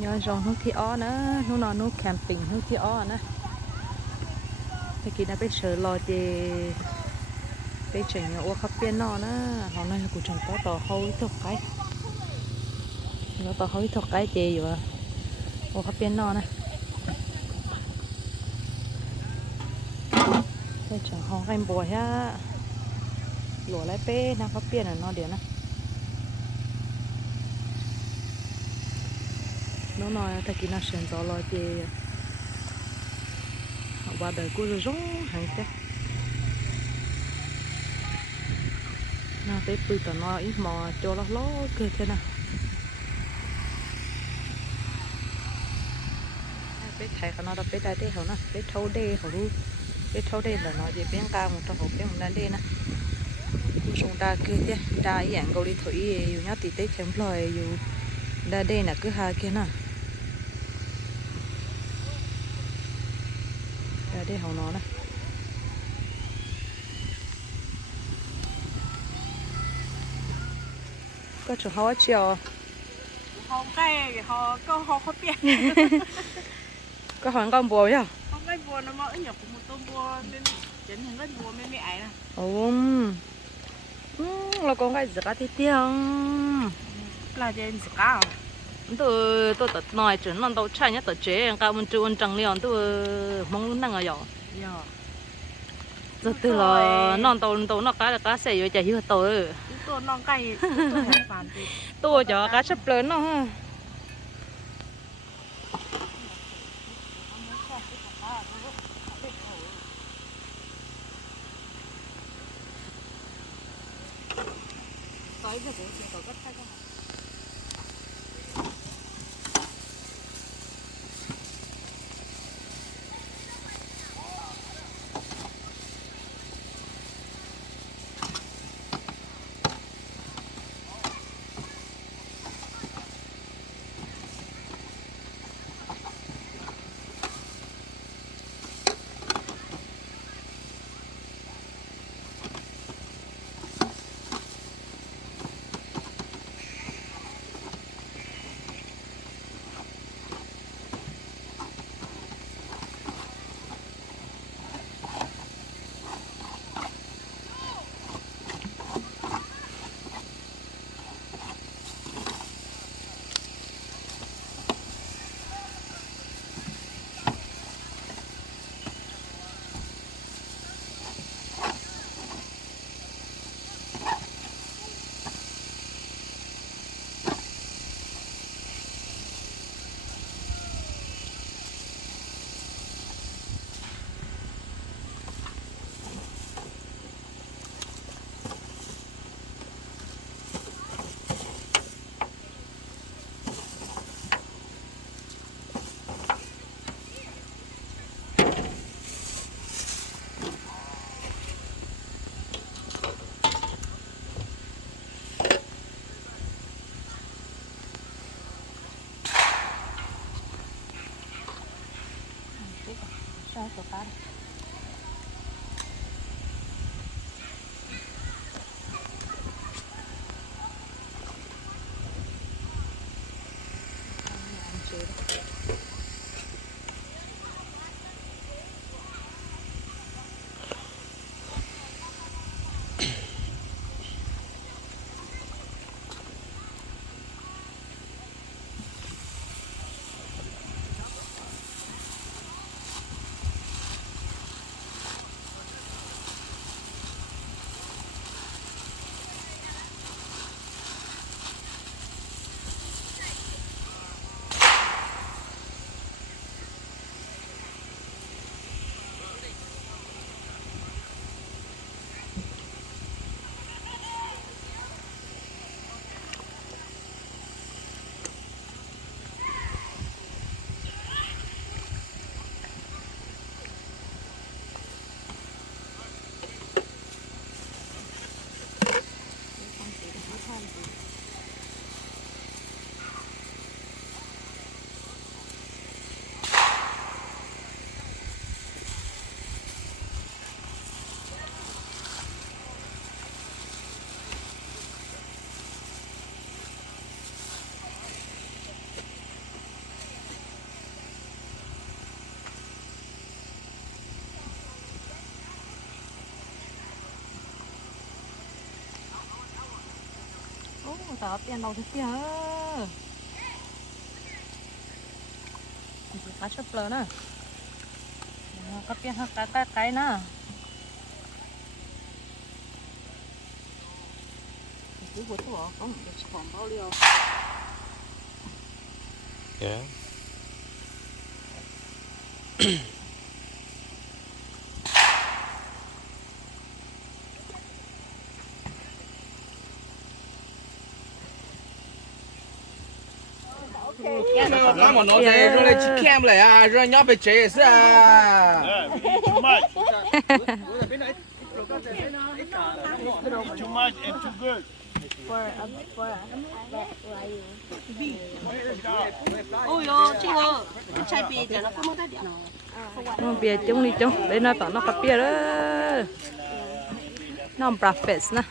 nhớ rong nước thì ó nữa nó nọ nước camping nước thì ó nữa thì kia nó bị sợ lo thì bị chỉnh nhiều khắp bên nọ nữa họ nói cũng chẳng có tàu hôi thuộc cái nó tàu hôi thuộc cái gì vậy ô khắp bên nọ nè cái chẳng họ hay bồi ha lúa lại bé nó khắp bên là nó điểm nè nó nói thì kia nó sinh ra lo thì họ qua đời cũng rồi rong hàng thế nó bé bự tao nó ít mò cho nó ló cơ thế nào bé thầyเขาnó đã bé đại đê họ nó bé thâu đê họ luôn bé thâu đê là nó chỉ bé cao một trong hộp bé một đại đê nè cú sùng đa kia thế đa dạng gấu đi thổi yêu nhá tí tết chém loài yêu đại đê là cứ hai kia nè đại đê họ nó nè có chỗ hoa chiều không cái họ có họ có tiền có hoàng con bò nhá không cái bùa nó mà nhỏ của một tôm bùa nên chính những cái bùa mấy mẹ ấy nè ồ là con cái gì cả thì tiếng là trên gì cả tôi tự nói chuyện nó đâu chạy nhá tự chế cả mình chưa trăng liền tôi mong năng ở giờ giờ từ là non tàu nó cá sẽ vô chạy vô tôi tôi non cay tôi phải phản thì tôi cho cá sắp lớn nó ha tới giờ bố sẽ có cất tay không sao số cá không tao tiền đâu thế kia cá chép lơ nè có tiền hơn cái nè cái của tôi có một cái khoản bao nhiêu Yeah.那么弄这种来去看不来啊，让伢被摘是啊。 Too much. Too much and too good. ôi yo chứ ngờ chạy bì cho nó có mất điện nó bia chung đi chung để nó tao nó có bia đó nó breakfast nè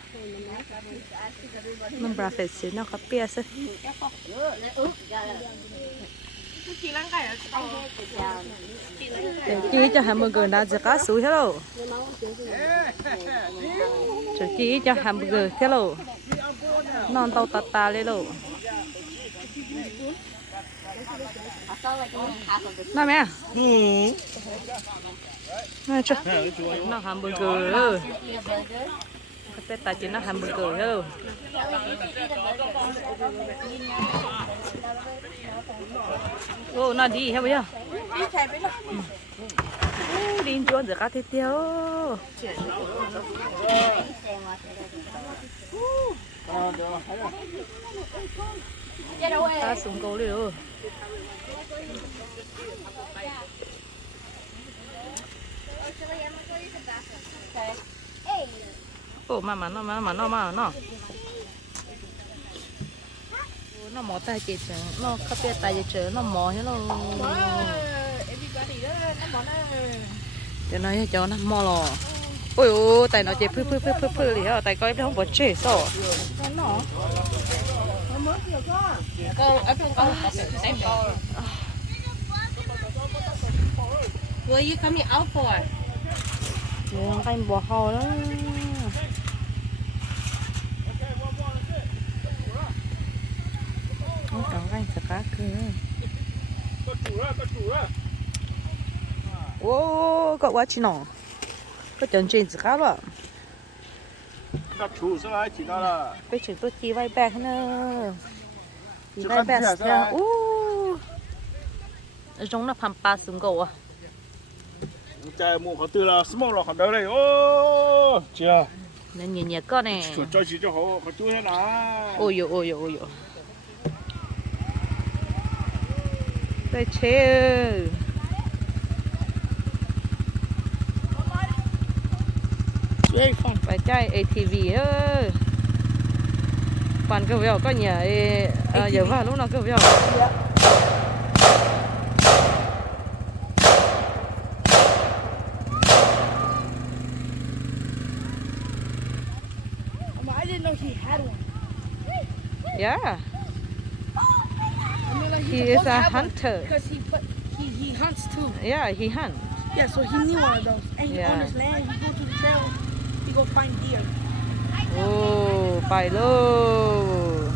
nó breakfast thì nó có bia chứ chỉ lăng cái để chỉ cho hamburger đã giờ cá sủi hello cho chỉ cho hamburger hello non tàu tata lên lô nè mẹ nè cho nó hamburger cái tay chỉ nó hamburger hello ô nó đi hay bây giờ đi chỗ giờ cá thịt tiêu cá súng câu đi rồi ô mà nó mỏ tay chị chờ nó khắp bia tay chị chờ nó mỏ hết nó để nói cho nó mỏ lò ôi ôi tay nó chị phư thì hả tay coi em không có chế sao Where you coming out for? cái bò hò đó không cần cái sạc cá cơ ô có quá chi nọ có chân trên sạc cá rồi Các chủ sẽ lại chỉ đó là. bây giờ tôi chỉ vay bạc nữa chỉ vay bạc sao ô giống nó phàm pa sừng cầu à Chạy mua họ từ là small là họ đâu đây. Ô, chưa. nên nhẹ nhẹ con này Chuột cho chỉ cho họ chú thế nào. ôi dồi đây chế phải chạy ATV ơi còn cái việc có nhà giờ vào lúc nào cái việc I didn't know he had one. yeah I mean, like, he he's is supposed to a have one hunter because he hunts too. yeah he hunt Yeah, so he knew one of those. And he Yeah. on his land, he go to the trail, he go find deer. ô phải luôn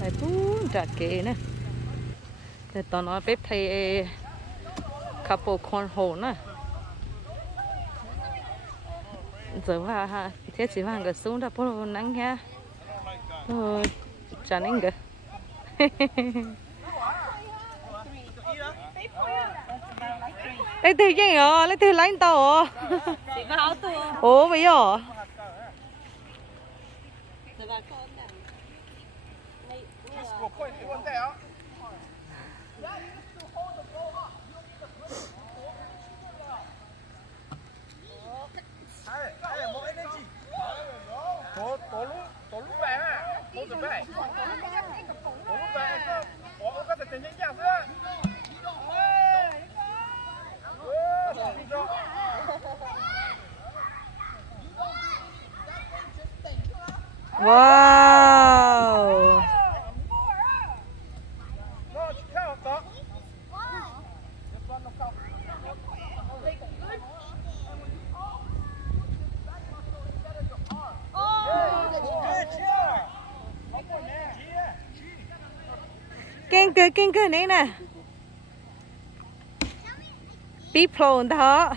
phải bún chặt kệ nè để tao nói bếp thầy couple cornhole nè giờ vào ha thế chỉ vào cái xuống đó bố nắng ha chán anh kìa lấy từ gì hả lấy từ lái tàu hả Thì có áo tua. ủa bây giờ Rồi bà con nè. tổ lũ về à, tổ lũ về, có cái tình hình dạng nữa. wow kinh cơ này nè bí phồn đó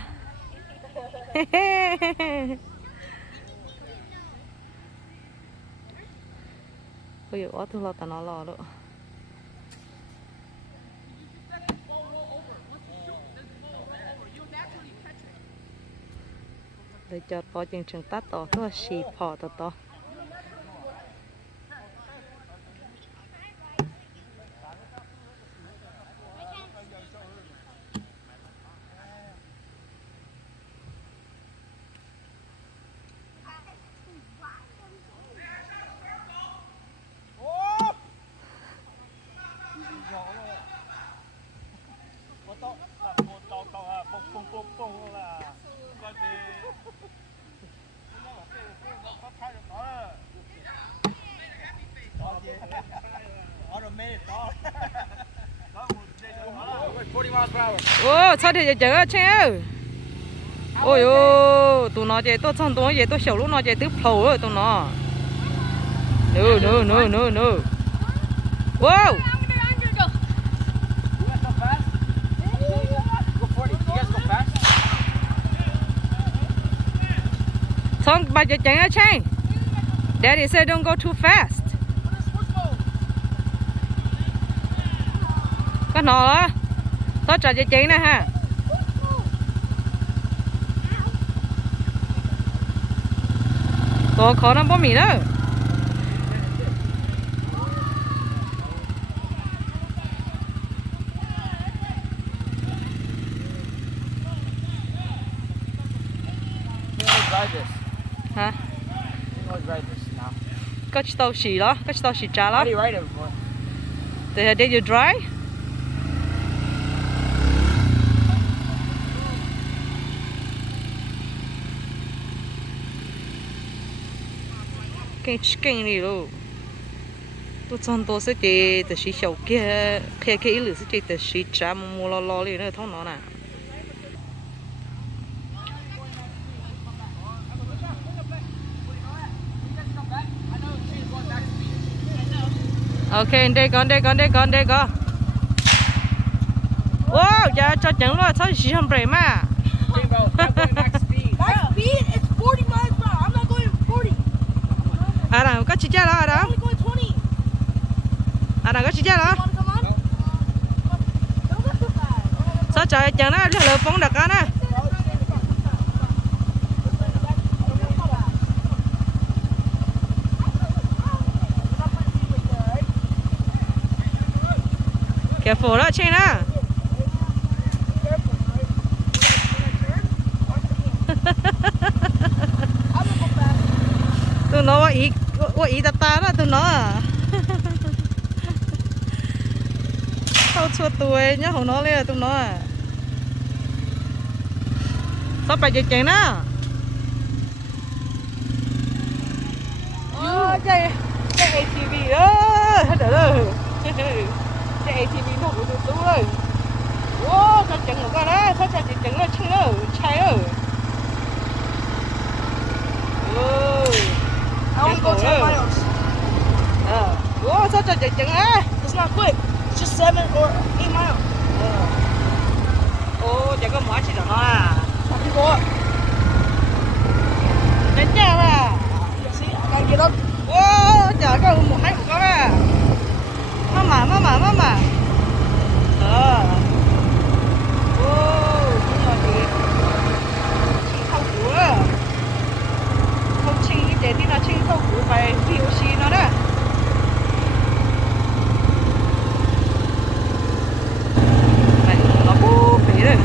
bây giờ ở thu lo tao nó lo đó để cho bỏ chương trình tắtต่อก็สีพอต่อô sao thì chờ chứ ôi ô tụi nó chạy tôi xong tụi nó chạy tôi xỉu lúc nó chạy tứ phầu rồi tụi nó no wow xong bà chạy chạy chứ Daddy said don't go too fast cái nó đó tao trả chạy chạy nè ha có khó lắm bố mì đó hả có chỉ tao xì đó có chỉ tao xì trả đó did you dry cái chicken này luôn tôi chọn tôi sẽ để từ xí xấu kia cái lửa sẽ để từ xí chả mua lo liền nữa thông nó nè ok đây con wow giờ cho chẳng lo sao xí không bể mà My speed is 40 miles per hour. I'm not going 40. Adam có chỉ ra đó Adam I'm only going 20. Adam có chỉ ra đó Come on. Don't go too fast. sao trời chẳng nó lỡ phóng đặc á nè careful đó trên á tụi nó ý ta đó tụi nó à không chua tuổi nhá không nó lên tụi nó à sao phải chạy chạy đó chạy ATV hết rồi chạy ATV nó cũng được tú rồi wow sao chẳng một cái đó sao chạy chẳng nó chăng rồi chạy rồi I only go 10 miles. Wow sao chạy chẳng á It's not quick. It's just 7 or 8 miles. ô chạy có mỏ chỉ đó à Some people up. chạy chào à See, I gotta get up. wow chạy có một hai của con à mama ô đúng rồi chị không của không chinh như thế thì nó chinh không của phải VOC nó đó này nó bố phí rồi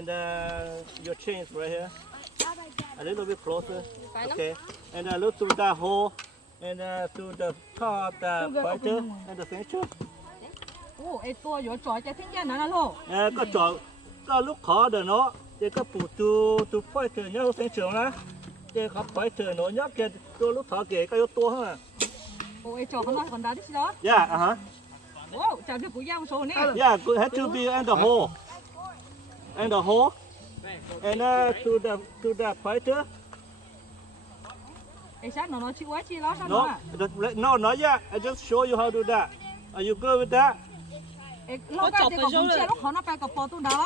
and your chains right here. A little bit closer. Okay. And look through that hole and to the top the fighter and the center. โอ้ไอตัวอยู่จ่อยจะทิ้งแค่นั้นนะลูก Có chọn có lúc khó được nó. Thì có phụ tu fighter nhớ center đó. Thì có fighter nó nhớ kia tôi lúc thở kể có yếu tố hơn à. โอ้ไอจ่อเขามาก่อนดาวดิสิเนาะ Yeah, uh-huh. โอ้จ่าพี่กูย่างโชว์นี่ Yeah, good. Have to be in the hole. In the hole. And to the fighter. ไอชัดหนอนชิไว้ชีแล้วชัดหนอ No, not yet. I just show you how to do that. Are you good with that? ไอลูกก็จะกับผมเชื่อลูกขอหน้าไปกับปอตุ้งดาว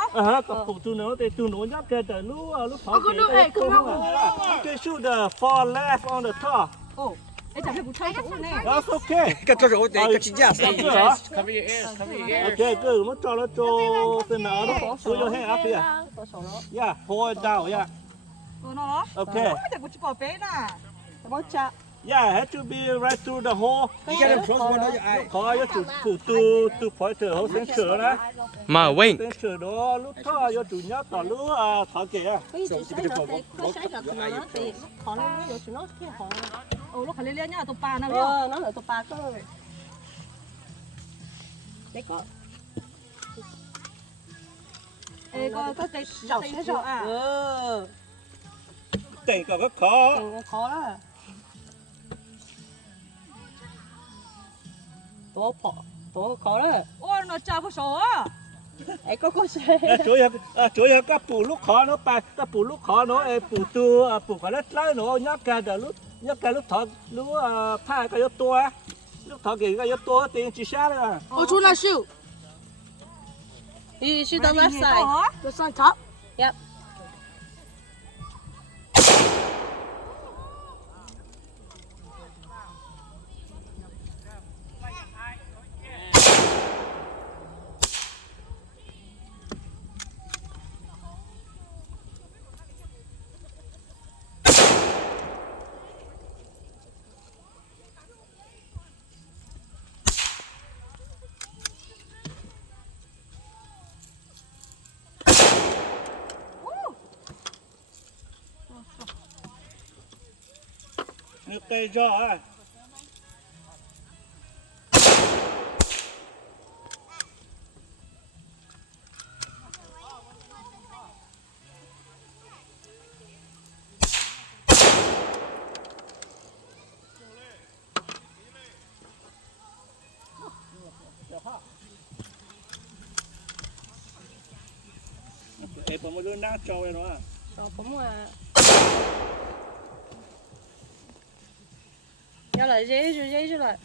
Có phụ tu nữa thì tu nữa nhấp kia từ lúc thở kể. Okay, shoot the far left on the top. โอ้ไอจ่าพี่กูใช้ตัวนี่ That's okay. 个这手得个起价。 That's good, huh? Cover your ears, cover your ears. Okay, good. Mất cho nó cho tên nào đó. Put your hand up here. Yeah, hold it down. Yeah. ตัวน้องเหรอ Okay. ไม่แต่กูจะปอเป๊ะน่ะ Yeah, have to be right through the hole. You get him close one of your eye. Khó cho chủ phụ tu fighter hole center đó. Ma wing. Center đó lúc thở cho chủ nhấp vào lúc thở kể. โอ้ลูกเขาเลี้ยงเนี่ยตัวปลานะลูก เอ้ก็ใจจับใช่จับอ่ะ Tỉnh cả các khó. โอ้หนูจับผู้ชมอ่ะ Chú ya các phụ lúc khó nó bài, các phụ lúc khó nó phụ tu phụ cả đất lấy nó nhắc cả đợt nhắc cả lúc thọ lúc pha cái yếu tố lúc thọ cái yếu tố tiền chỉ xa đấy à. Which one I shoot? You shoot the left side. The side top? Yep. Nước cây giò à. Ê, bọn mình đang trâu này nó à. Ra lại dây cho lại.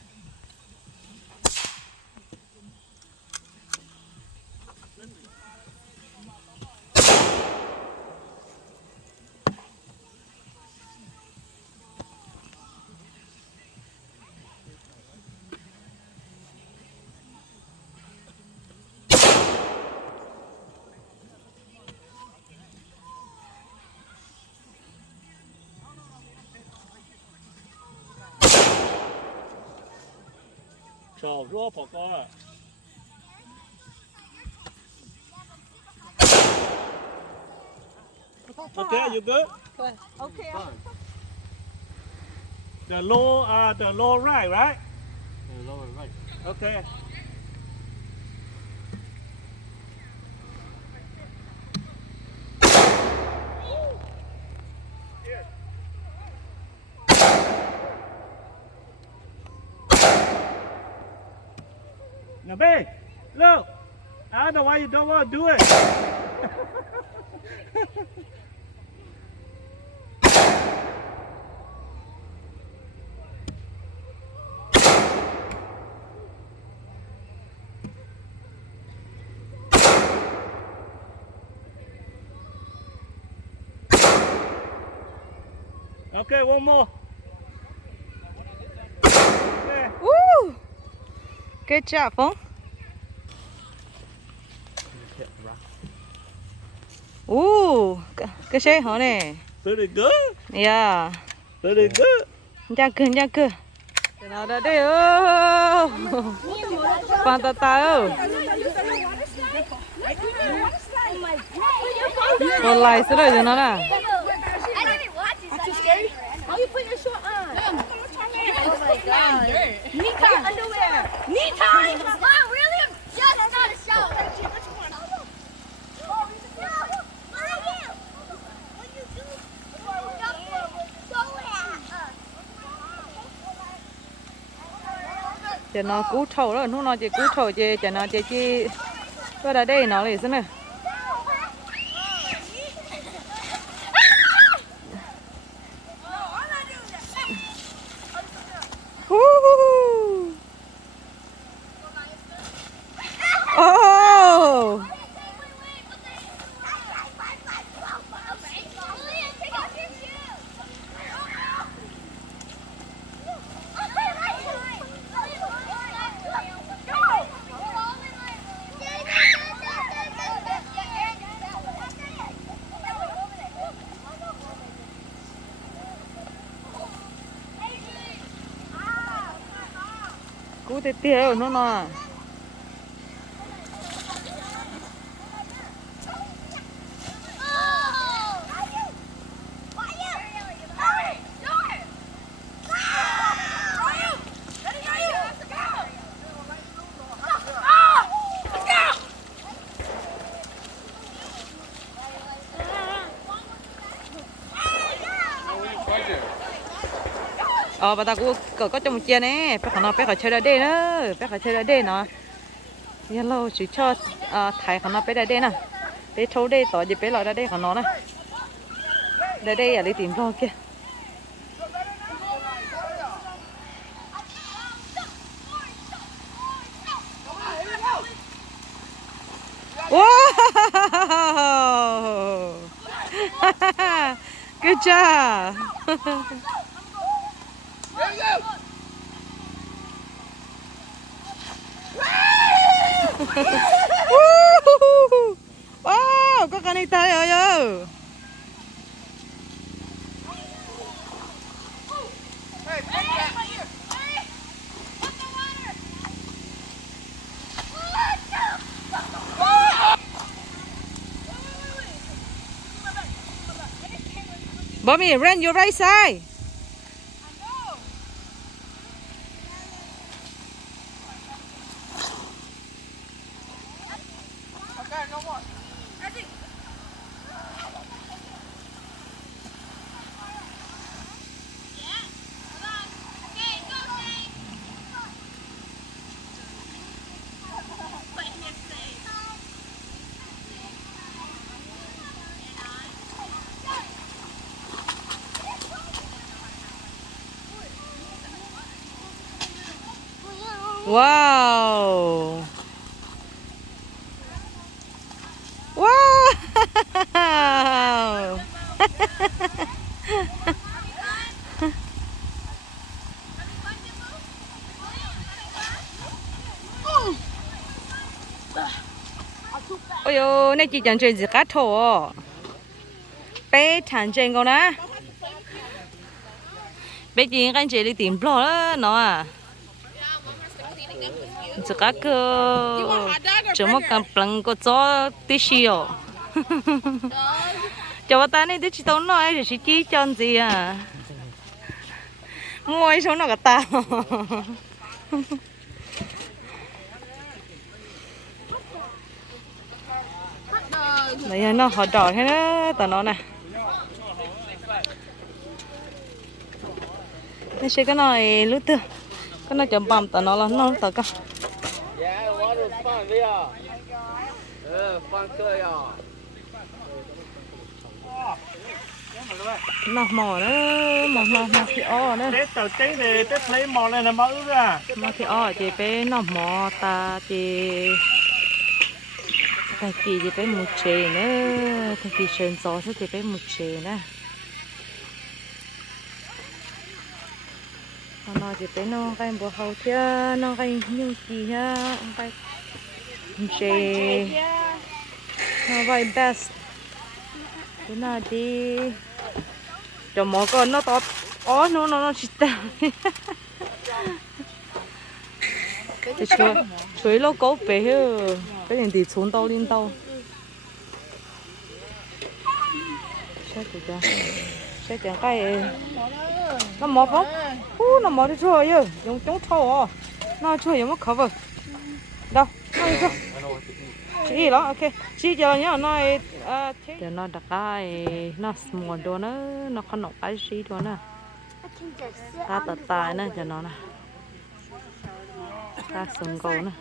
Trò rô bỏ con à. Okay, you good? Okay. The low right, right? Lower right. Okay. Now, babe, look. I don't know why you don't want to do it. Okay, one more. Okay. Woo! Good job, Phong. Ooh, cái xe hả nè? Pretty good. Yeah. Pretty good. Nha cơ. Nào đây đây ơ. Phan ta ta ơ. 我来死了，就那了。 I didn't even watch it. Not too scary? How you put your short on? Oh my god. Knee time. Underwear. Knee time. Wow, really? I'm just out of shower. Cho nó cú trâu đó, nó chỉ cú trâu chỉ cho nó chỉ cái là đây nó lấy xem nè. Oh! Cú tê tê rồi nó nè. Bà ta cũng có trong một chia nè, bé khỏi chơi ra đây nữa, bé khỏi chơi ra đây nó, giờ lâu chỉ cho thải nó bé ra đây nè, bé trâu đây tỏi gì bé lòi ra đây của nó nè, đây à đi tìm lo kia. Wow! Good job! Wow, có con đi tay rồi. Mommy, run your right side. Wow! Wow! Ôi dồi, này chị chẳng chơi gì cá thổ. Bé chẳng chơi con á. Bé chị anh chị đi tìm bò đó nó à. Chỉ cá cơ chỉ một cái plăng có cho tí xíu. Cho ta này tí chỉ tao nói thì chỉ cho gì à. Ngồi xuống nó cả tao. Này nó họ đỏ thế đó tao nó nè. Nó sẽ cái này lướt tư. Cái nó chậm bầm tao nó là nó tao cơ. Yeah, water fun đi à. Fun chơi à. Nó mò đó, mò thì ó đó. Tết đầu tiên thì Tết lấy mò này là mò ư à. Mò thì ó chị bé nó mò ta chị bé một chè nữa, ta chị sơn gió sẽ chị bé một chè nữa. Nó chị bé nó cái bò hậu kia, nó cái nhiều gì ha, cái chè, nó cái best. Cái nào đi cho mọi con nó to nó chỉ ta chuối nó cố bé cái gì thì xuống đâu lên đâu sẽ tụi cho sẽ chẳng cái nó mỏ không nó mỏ đi chơi chứ giống chống thâu à nó chơi giống mất cover đâu nó đi chơi chỉ đó ok chỉ cho nhá nó giờ nó đặt cái nó small đồ nó không nộp cái gì đồ nè ta tạt tài nè cho nó nè ta sừng cầu nè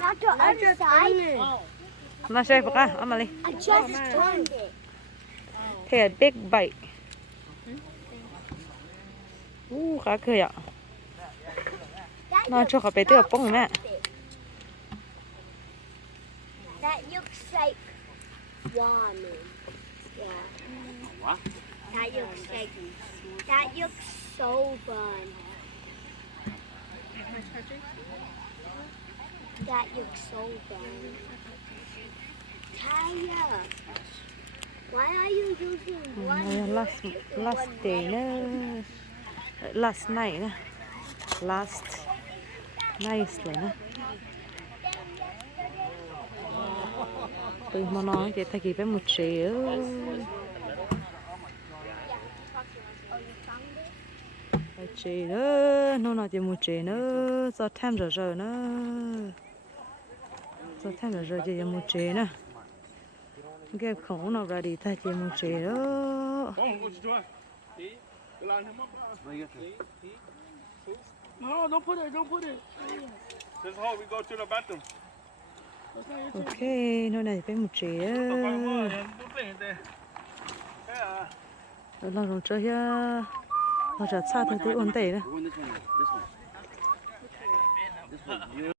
Not the other side. nó sẽ phải cái mà đi I just turned it. thế big bite cá cười ạ nó cho cả bé tiêu bông mẹ That looks like ramen. Yeah. What? That looks so fun. That looks so fun. Kaya, why are you using one? last day nữa last night nữa last night rồi nữa từ mà nói chị thay kịp với một triệu chị nữa nó nói chị một triệu nữa do thêm rồi nữa do thêm rồi chị một triệu nữa cái khổng nào ra đi thay chị một triệu đó No, don't put it. Don't put it. This is how we go to the bathroom. ok nó này phải một triệu nó rồi chơi nó chặt xa thôi tôi ổn tệ nữa